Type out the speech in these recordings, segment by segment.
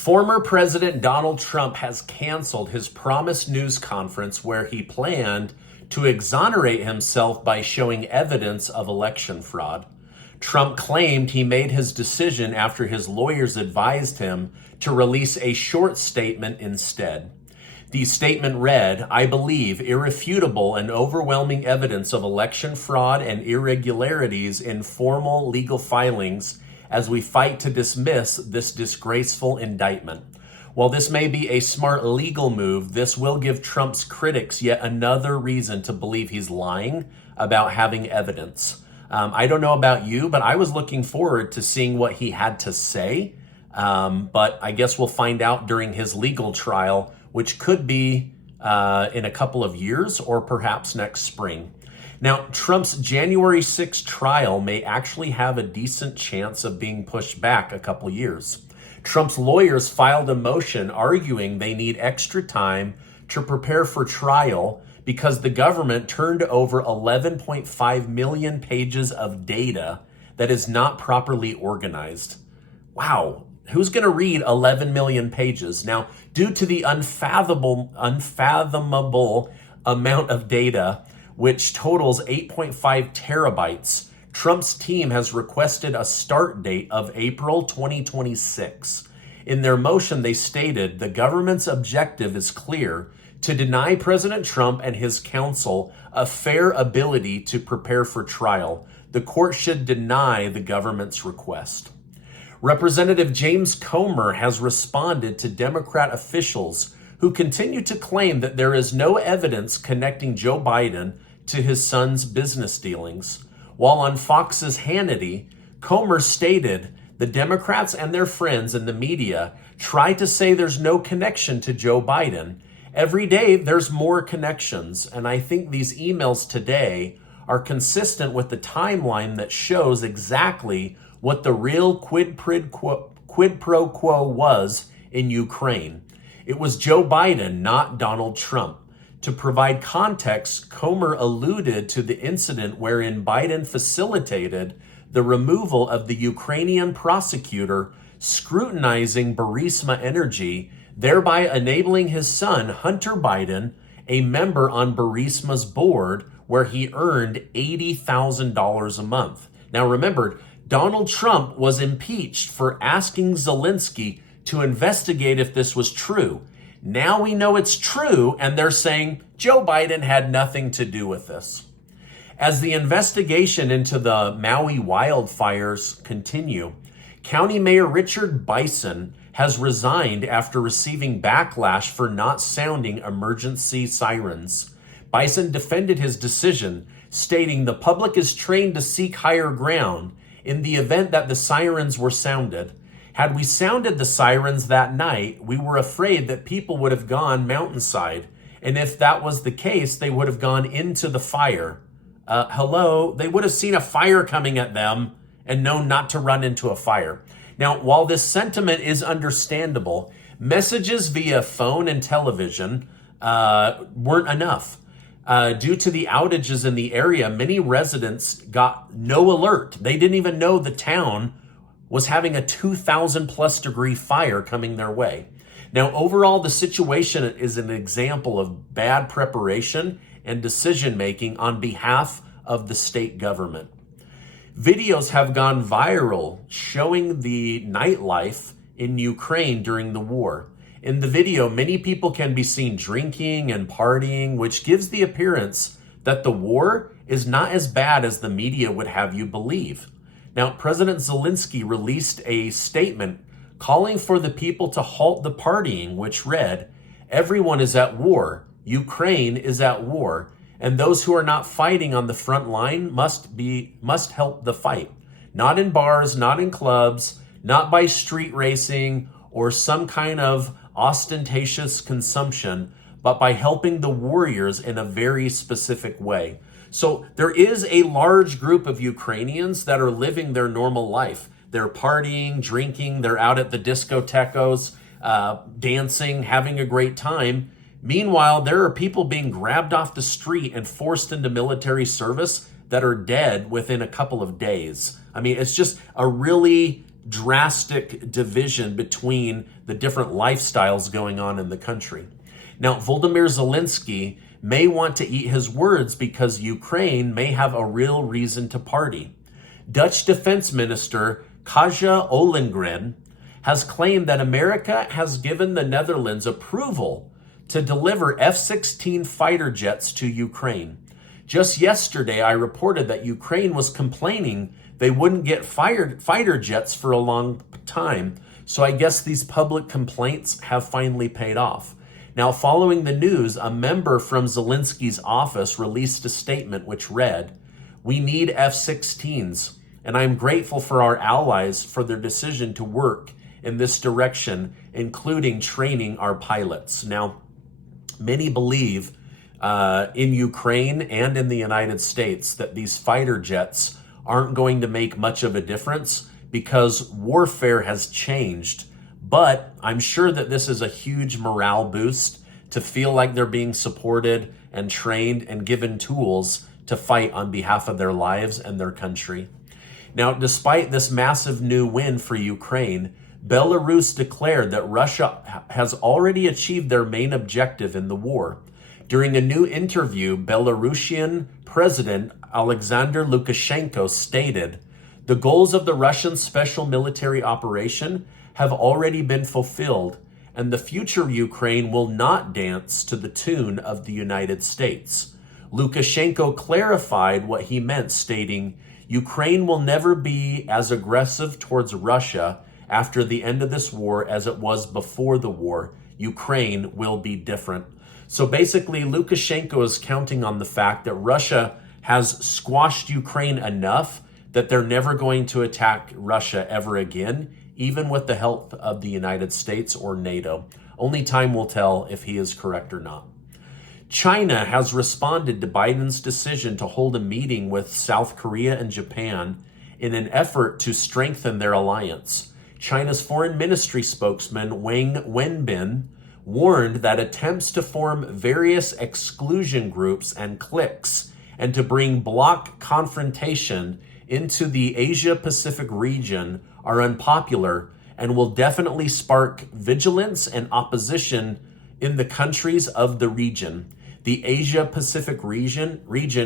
Former President Donald Trump has canceled his promised news conference where he planned to exonerate himself by showing evidence of election fraud. Trump claimed he made his decision after his lawyers advised him to release a short statement instead. The statement read, "I believe irrefutable and overwhelming evidence of election fraud and irregularities in formal legal filings as we fight to dismiss this disgraceful indictment. While this may be a smart legal move, this will give Trump's critics yet another reason to believe he's lying about having evidence." I don't know about you, but I was looking forward to seeing what he had to say. But I guess we'll find out during his legal trial, which could be in a couple of years or perhaps next spring. Now, Trump's January 6th trial may actually have a decent chance of being pushed back a couple years. Trump's lawyers filed a motion arguing they need extra time to prepare for trial because the government turned over 11.5 million pages of data that is not properly organized. Wow. Who's going to read 11 million pages? Now, due to the unfathomable amount of data, which totals 8.5 terabytes, Trump's team has requested a start date of April 2026. In their motion, they stated the government's objective is clear: to deny President Trump and his counsel a fair ability to prepare for trial. The court should deny the government's request. Representative James Comer has responded to Democrat officials who continue to claim that there is no evidence connecting Joe Biden to his son's business dealings. While on Fox's Hannity, Comer stated the Democrats and their friends in the media try to say there's no connection to Joe Biden. Every day there's more connections, and I think these emails today are consistent with the timeline that shows exactly what the real quid pro quo was in Ukraine. It was Joe Biden, not Donald Trump. To provide context, Comer alluded to the incident wherein Biden facilitated the removal of the Ukrainian prosecutor scrutinizing Burisma Energy, thereby enabling his son, Hunter Biden, a member on Burisma's board, where he earned $80,000 a month. Now remember, Donald Trump was impeached for asking Zelenskyy to investigate if this was true. Now we know it's true, and they're saying Joe Biden had nothing to do with this. As the investigation into the Maui wildfires continue, County Mayor Richard Bison has resigned after receiving backlash for not sounding emergency sirens. Bison defended his decision, stating the public is trained to seek higher ground in the event that the sirens were sounded. Had we sounded the sirens that night, we were afraid that people would have gone mountainside. And if that was the case, they would have gone into the fire. They would have seen a fire coming at them and known not to run into a fire. Now, while this sentiment is understandable, messages via phone and television weren't enough. Due to the outages in the area, many residents got no alert. They didn't even know the town was having a 2,000 plus degree fire coming their way. Now, overall, the situation is an example of bad preparation and decision making on behalf of the state government. Videos have gone viral showing the nightlife in Ukraine during the war. In the video, many people can be seen drinking and partying, which gives the appearance that the war is not as bad as the media would have you believe. Now, President Zelenskyy released a statement calling for the people to halt the partying, which read, "Everyone is at war. Ukraine is at war. And those who are not fighting on the front line must help the fight. Not in bars, not in clubs, not by street racing or some kind of ostentatious consumption, but by helping the warriors in a very specific way." So there is a large group of Ukrainians that are living their normal life. They're partying, drinking, they're out at the discotecos, dancing, having a great time. Meanwhile, there are people being grabbed off the street and forced into military service that are dead within a couple of days. I mean, it's just a really drastic division between the different lifestyles going on in the country. Now, Volodymyr Zelenskyy may want to eat his words because Ukraine may have a real reason to party. Dutch Defense Minister Kaja Ollongren has claimed that America has given the Netherlands approval to deliver F-16 fighter jets to Ukraine. Just yesterday, I reported that Ukraine was complaining they wouldn't get fighter jets for a long time, so I guess these public complaints have finally paid off. Now, following the news, a member from Zelensky's office released a statement which read, "We need F-16s, and I am grateful for our allies for their decision to work in this direction, including training our pilots." Now, many believe in Ukraine and in the United States that these fighter jets aren't going to make much of a difference because warfare has changed. But I'm sure that this is a huge morale boost to feel like they're being supported and trained and given tools to fight on behalf of their lives and their country. Now, despite this massive new win for Ukraine, Belarus declared that Russia has already achieved their main objective in the war. During a new interview, Belarusian President Alexander Lukashenko stated, "The goals of the Russian special military operation have already been fulfilled, and the future Ukraine will not dance to the tune of the United States." Lukashenko clarified what he meant, stating, "Ukraine will never be as aggressive towards Russia after the end of this war as it was before the war. Ukraine will be different." So basically, Lukashenko is counting on the fact that Russia has squashed Ukraine enough that they're never going to attack Russia ever again, even with the help of the United States or NATO. Only time will tell if he is correct or not. China has responded to Biden's decision to hold a meeting with South Korea and Japan in an effort to strengthen their alliance. China's foreign ministry spokesman Wang Wenbin warned that attempts to form various exclusion groups and cliques and to bring bloc confrontation into the Asia-Pacific region are unpopular and will definitely spark vigilance and opposition in the countries of the region. The Asia-Pacific region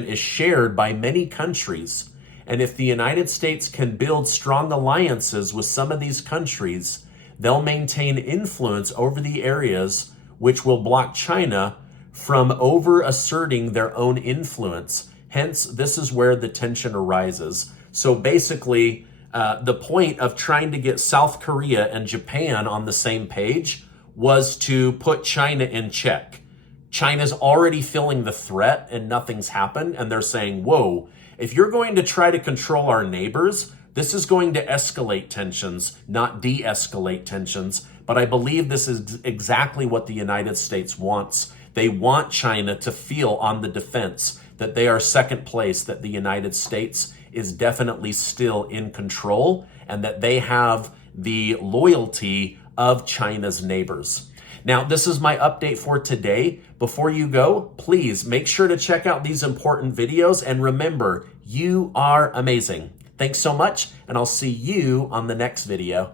is shared by many countries, and if the United States can build strong alliances with some of these countries, they'll maintain influence over the areas which will block China from over-asserting their own influence. Hence, this is where the tension arises. So basically, the point of trying to get South Korea and Japan on the same page was to put China in check. China's already feeling the threat and nothing's happened, and they're saying, whoa, if you're going to try to control our neighbors, this is going to escalate tensions, not de-escalate tensions. But I believe this is exactly what the United States wants. They want China to feel on the defense that they are second place, that the United States is definitely still in control, and that they have the loyalty of China's neighbors. Now, this is my update for today. Before you go, please make sure to check out these important videos, and remember, you are amazing. Thanks so much, and I'll see you on the next video.